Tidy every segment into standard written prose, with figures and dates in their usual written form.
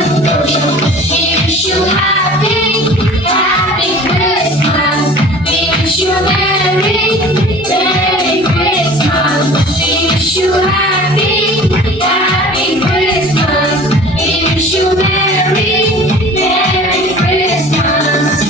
సంతోషం. We wish you happy, happy Christmas. We wish you Merry, Merry Christmas. We wish you happy, happy Christmas. We wish you Merry, Merry Christmas.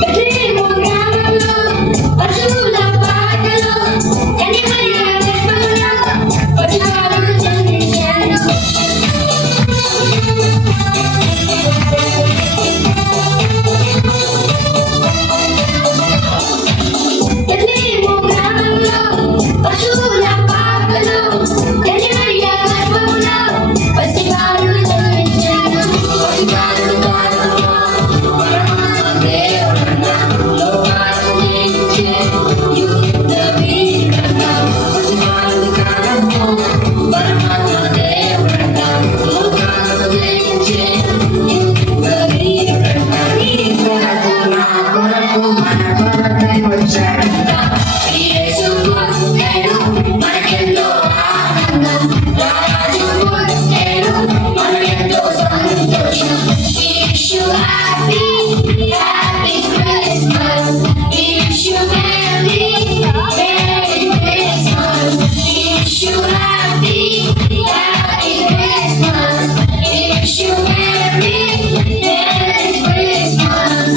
Bethlehem గ్రామంలో పశువుల పాకలో కన్యమరియ గర్భములో పసిబాలుడు జన్మించాడు. బెత్లెహేము గ్రామంలో పశువుల పాకలో కన్యమరియ గర్భములో పసిబాలుడు జన్మించాడు. పసిబాలుడు కాలంలో పరమాత్మ దేవుడన్న లోకాలను జయించే యుద్ధ వీరుడన్న. పసిబాలుడు కాలంలో పరమాత్మ దేవుడన్న లోకాలను జయించే యుద్ధ వీరుడన్న. నీ కొరకు నా కొరకు మన కొరకై వచ్చాడంట. యేసు పుట్టెను మనకెంతో ఆనందం. రాజు పుట్టెను మనకెంతో సంతోషం. We wish you happy, happy Christmas. We wish you Merry, Merry Christmas. We wish you happy, happy Christmas. We wish you Merry, Merry Christmas.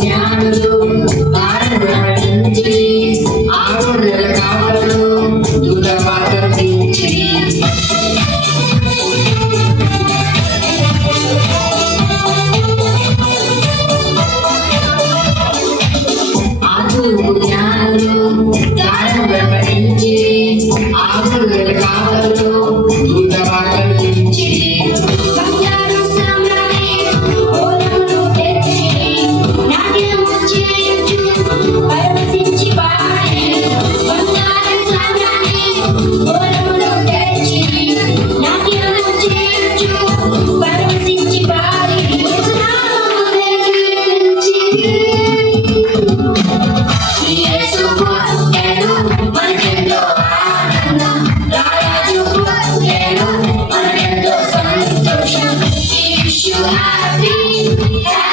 జ్ఞానులు ఆరాధించి ఆరుల కావలు దురవాదించి ఆరుల జ్ఞానులు దారుణపడించి ఆరుల కావలు దురవాదించి బంగారు సామ్రాణి ఓలములు తెచ్చి నాట్యము చేయుచు పరవశించి పాడి. బంగారు సామ్రాణి ఓలములు తెచ్చి నాట్యము చేయుచు పరవశించి పాడి. యేసునామమునే కీర్తించిరి. యేసు పుట్టెను మనకెంతో ఆనందం. రాజు పుట్టెను మనకెంతో సంతోషం. We wish you happy, happy